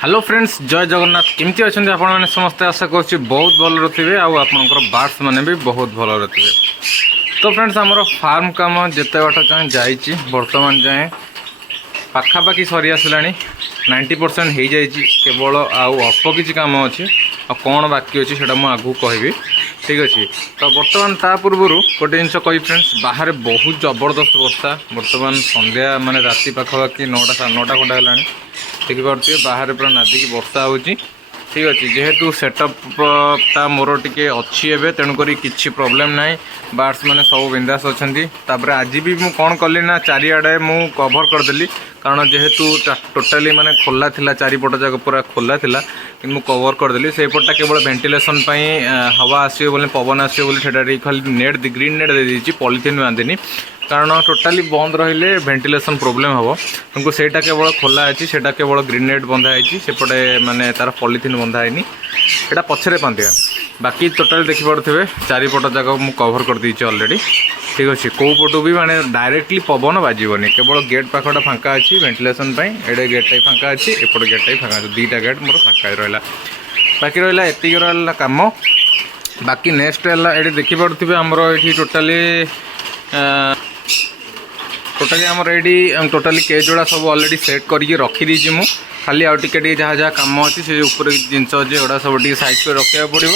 Hello friends जय जगन्नाथ केमती अच्छा आपने समस्ते आशा कर बहुत भल थे आपर बार्ड्स मैंने भी बहुत भल थे। तो फ्रेंड्स आमर फार्म कम जिते बाट जाए जाइए बर्तमान जाए पाखापाखि सरी आसला 90% हो जाए केवल अल्प किसी कम अच्छी कौन बाकी अच्छी से आगू कहि ठीक अच्छे। तो बर्तमान ता पूर्व गोटे जिन कही फ्रेंड्स बाहर बहुत जबरदस्त वर्षा बर्तमान संध्या माने राति पाखापाखि 9टा 9:30 खंडा है देखिपे बाहर पूरा नादिकी वर्षा हो ठीक अच्छे। जेहेतु सेटअपटा मोर टे अच्छी एवं तेणुक किसी प्रोब्लेम ना बार्ड्स मैंने सब बिंदास अच्छा। आज भी मुझे कौन कली ना चारिआडे मु कभर करदेली कारण जेहेतु टोटाली माने खोला थिला चारिपट जाक पूरा खोला थिला कि मु कवर करदेली से पटटा केवल वेंटिलेशन हवा आसो बोले पवन आसो बोले खाली नेट ग्रीन नेट दे देछि पॉलिथिन बांधिनी कारण टोटाली बंद रहिले वेंटिलेशन प्रोब्लेम हम तुमको सेटा केवल खोला अच्छी से केवल ग्रीन नेट बंधा सेपटे माने तार पॉलिथिन बंधा है यहाँ पछरे बांधिया बाकी टोटाल देखिपे चारिपट जाक मु कवर कर देछि ऑलरेडी ठीक अच्छे। कौ पटू भी माने डायरेक्टली पवन बाजबनी केवल गेट पाखटा फांका अच्छी वेंटिलेशन एडे गेटा फांका अच्छी एपटे गेटा फांका अच्छी दुईटा गेट मोर फांका रहा बाकी रहा एतिक रहा कम। बाकी नेक्स्ट है ये देखिपे आमर ये टोटाली आमर ये टोटाली केज जोड़ा सब ऑलरेडी सेट करके रखी मु खाली आउ टे जहाँ जहाँ कम अच्छी से ऊपर जिनस अच्छे एटा सब साइज कर रखा पड़ो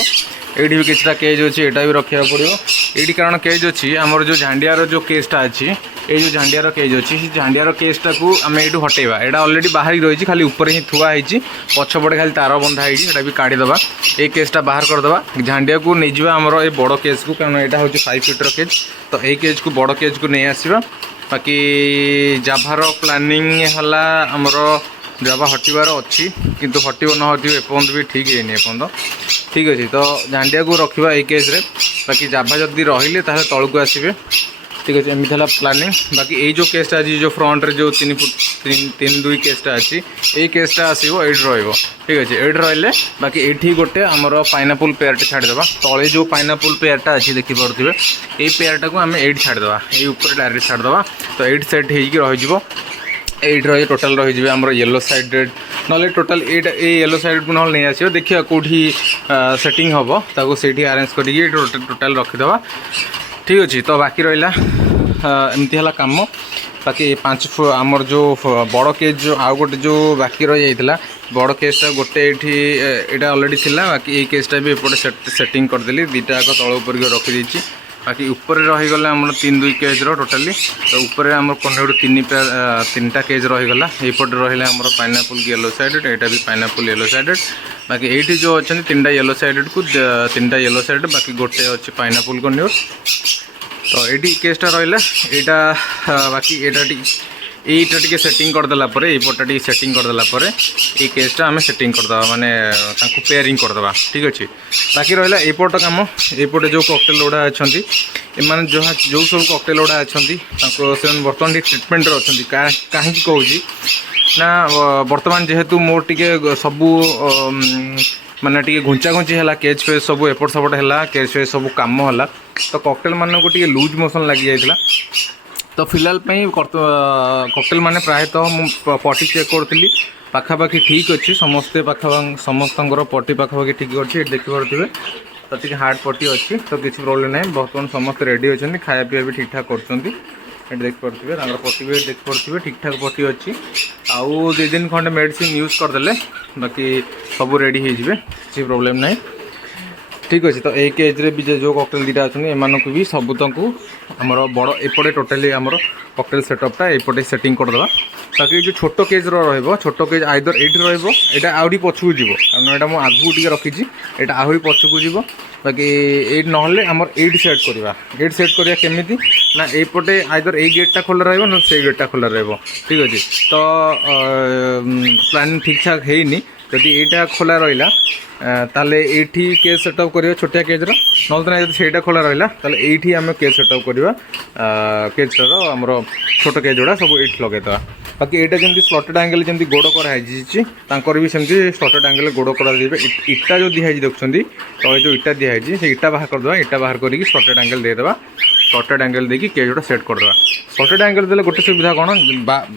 ये भी किसी केज अच्छी यहाँ भी रखा पड़ो ये कारण केज अच्छी आमर जो झांडियार जो केसटा अच्छी ये जो झांडियार केज अच्छी से झांडियार केसटा को आम ये हटेवा यहाँ ऑलरेडी बाहर रही खाली ऊपर ही थुआई पछपटे खाली तार बंधा है काढ़ीदे ये केसटा बाहर करदे झांडिया को नहीं जावा आमर ये बड़ केज को कारण यहाँ हूँ 5 फीटर केज तो यही केज को बड़ केज को नहीं आसवा। बाकी जाभार प्लानिंग है आमर जावा हटिबार अच्छी किंतु हटिब न हटिब एपर्यंत भी ठीक है एपर्यंत ठीक अच्छे। तो झांडिया को रखा ये केस्रे बाकी जाभा जदि रहिले तल को आसबे ठीक अच्छे एमती है प्लानिंग। बाकी ये जो केसटा अच्छी जो फ्रंट रे जो 3 फुट 3-2 केसटा अच्छी ये केसटा आसो ये ठीक अच्छे ये रही बाकी ये गोटे आमर पाइनापुल पेयरटे छाड़देवा तले जो पाइनापुल पेयरटा अच्छी देखिपे ये पेयरटा को आम ये छाड़देवा ये ऊपर डायरेक्ट छाड़देवा तो ये सेट हो एट रही टोटाल रही आम येलो साइडेड ना टोटाल ये येलो साइड को ना नहीं आसो देखिए कौटी सेटिंग हम ताको से अरेंज करके टोटाल रखीदे ठीक अच्छे। तो बाकी रहा एमती है कम। बाकी 5 फुट आमर जो बड़ केज जो आउ गोटे जो बाकी रही जाता बड़ केसटा गोटे ये ऑलरेडी थिला बाकी ये केसटा भी एपटे सेटिंग करदेली दुईटा जाक तल उपर रखी बाकी ऊपर रहीगला आम 3-2 केज टोटाली तो ऊपर आम कौन 3टा केज रहीगला यपटे रहा आम पाइनापुल येलो साइडेड यहाँ भी पाइनापुल येलो साइडेड बाकी ये जो अच्छा 3टा येलो साइडेड को 3टा येलो साइडेड बाकी गोटे अच्छे पाइनापुल को न्यूज तो ये केसटा रहा यहाँ बाकी यहाँ टे सेटिंग करदेला ये सेटिंग करदेला ये केसटा आम सेटिंग करदे माने पेयरिंग करदे ठीक अच्छे। बाकी रहा एपट कम एपटे जो कॉकटेल गुड़ा अच्छा एम जो सब कॉकटेल गुड़ा अच्छा से बर्तमान ट्रिटमेंट अच्छा कहीं कहूँ ना बर्तमान जेहेतु मोर टे सबू माने टे घुंचा घुंची है केज फेज सब एपट सेपट है केज फेज सब कम है तो कॉकटेल मान को टे लूज मोशन लगी जाता तो फिलहाल कॉकटेल माने प्रायतः मु पटी चेक करी पाखापाखि ठीक अच्छे समस्ते समस्त पटी पाखापाखि ठीक अच्छे देखिपे तो टी हार्ड पटी अच्छी तो किसी प्रोब्लेम ना बर्तमान समस्त रेडी अच्छा खाया पीवा भी ठीक ठाक कर देखिपे पटी भी देखिपे ठीक ठाक पटी अच्छी आउ 2 दिन खंडे मेडिसिन यूज करदे बाकी सब रेडी हो किसी प्रोब्लेम ना ठीक अच्छे। तो एक एज्रे भी जो कॉकटेल दुटा अच्छे एम भी सबूत को आमर बड़ एपटे टोटाली आमर कॉकटेल सेटअपटा एपटे सेटिंग करदे बाकी जो छोट केज छोट केज आइदर ये आहरी पछकू जीव कारण यहाँ मुझे आगू टे रखी यहाँ आहरी पछकू जीव बाकी ये ना आमर एट सेट करवा एट सेट करवा केमी ना एपटे आइदर ये गेटा खोला रहा ना से गेटा खोला रहा ठीक अच्छे। तो प्लानिंग ठीक ठाक है जदि यहाँ खोला रहा ताले एठी केज सेटअप करवा छोटिया केज्र ना से खोला रहा ये आम केज सेटअप करवा केजटार आमर छोट केज जोड़ा सब ये लगेदेवा बाकी यहाँ जमी स्लटेड एंगल जमी गोड़ कराई भी सेमती स्लटेड एंगल गोड़ कर इटा जो दिखाई देखुं तले जो इटा दिखाई से इटा बाहर करदे इटा बाहर करके स्लटेड एंगल देदेवा सर्टेड एंगल देखिए केज जोड़ा सेट करदे सर्टेड एंगल देले गोटे सुविधा कौन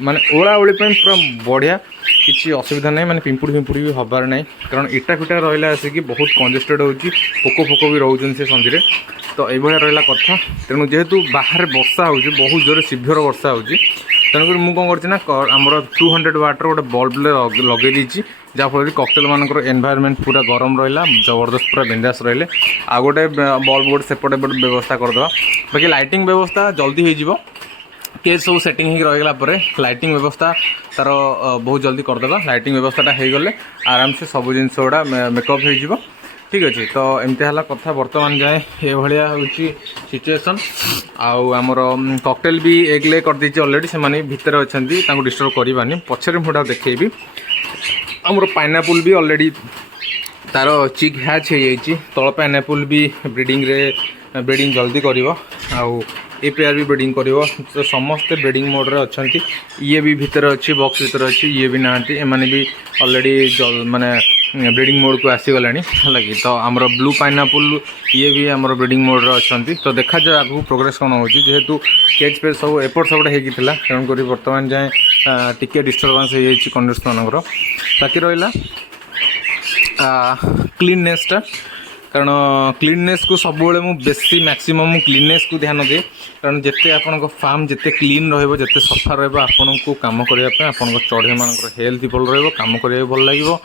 माने ओला ओली पूरा बढ़िया किसी असुविधा नहीं माने पिंपुड़ी फिंपुड़ी भी हबार नहीं कारण इटा फिटा रहा आसिक बहुत कंजेस्टेड होची पोक फोक भी रोचन से संधि तो ये रहा कथा तेणु जेहेतु बाहर वर्षा हो बहुत जोर सीभियर वर्षा हो तेणुक मुझे कौन करना आमर 200 वाटर गोटे बल्ब लगे दीची जहाँफल ककटेल मानकर एनवायरनमेंट पूरा गरम रहा जबरदस्त पूरा बिंदास रही आ गोटे बल्ब गोटे सेपटे व्यवस्था करदे बाकी लाइटिंग व्यवस्था जल्दी हो केज सब सेटिंग हो रहीगला लाइटिंग व्यवस्था तार बहुत जल्दी करदे लाइटिंग व्यवस्थाटा हो गले आराम से सब जिन गुड़ा मेकअप हो ठीक अच्छे तो एमती है कथा बर्तमान जाए ये हूँ सिचुएसन आमर ककटेल भी एगले कर देती अलरेडी से भितर अच्छा डिस्टर्ब करवानी पछरे मुझे देखेबी आमर पाइनापुल भी अलरेडी तार चिक हैच हो तल पाइनापुल भी ब्रीडिंग जल्दी कर ए पेयर भी ब्रीडिंग कर तो समस्ते ब्रीडिंग मोड रे अच्छा ये भी भितर अच्छी बॉक्स भितर अच्छी ये भी नहांती एमाने भी ऑलरेडी माने ब्रीडिंग मोड को आसीगला है तो आमर ब्लू पाइनापुल ये भी आमर ब्रीडिंग मोड रे अच्छा तो देखा जाए आगू प्रोग्रेस कौन हो जेहेतु केज पेज सब एपट सब होता तेणुक बर्तमान जाए टिके डिस्टर्बांस हो कंडीशन मानकर बाकी रहा क्लीननेसटा कारण क्लीननेस को सब बेसी मैक्सिमम क्लीननेस को ध्यान दिए कारण जिते आपण फार्म जिते क्लीन रते सफा रहा को काम करने आपण चढ़े मान हेल्थ भल रम कर भल लगे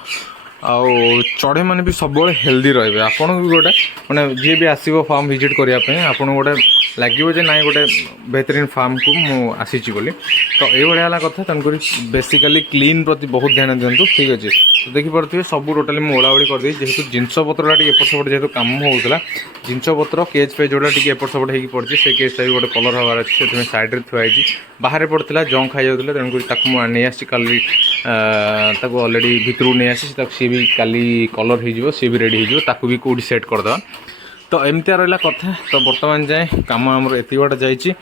चढ़े मैंने भी सब हेल्दी रे आपन भी गोटे मैंने जी भी आसो फार्म विजिट करने आपन गोटे लगे ना गोटे बेहतरीन फार्म को मुझे तो ये कथा तेणुक बेसिकाली क्लीन प्रति बहुत ध्यान दिंतु ठीक अच्छे तो देखिपे सब टोटाली मुझे ओलाओली कर दी जेहेतु जिनस पत्रटा एपट सेपट जेहतु कम होता जिनस पत्र केज पेज जोड़ा एपट सेपट हो पड़ी से केजटा भी गोटे कलर हबार अच्छे से सैड्रे थुआई बाहर पड़ता जंग खाई जाता तेणुक नहीं आसी कल अलरेडी भितर नहीं आसी सी भी काली कलर हो सी भी रेडी हो भी कौटी सेट करदे तो एमती रहा कथा तो बर्तमान जाए कम आमर एत बाट जाइए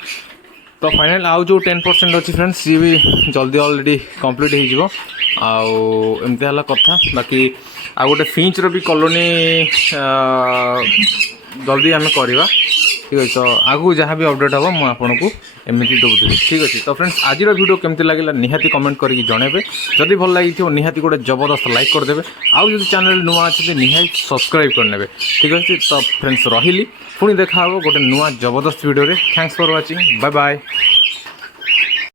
तो फाइनल आउ जो 10% अच्छी फ्रेंड्स सी भी जल्दी अलरेडी कंप्लीट हो एमती है कथा बाकी आ गोटे फिंच भी कॉलोनी जल्दी आम करवा ठीक है तो आगू जहाँ भी अपडेट हम मुझे आपन को एमती दूसरी ठीक अच्छे तो फ्रेंड्स आज वीडियो केमती लगे निहाती कमेंट करके जनइबे जदि भल लगी निहाती गोटे जबरदस्त लाइक करदे आउ जो चैनल नुआ अच्छे निहाती सब्सक्राइब करने ठीक अच्छे तो फ्रेंड्स रही पुणी देखा गोटे नुआ जबरदस्त वीडियो रे thanks for watching bye bye.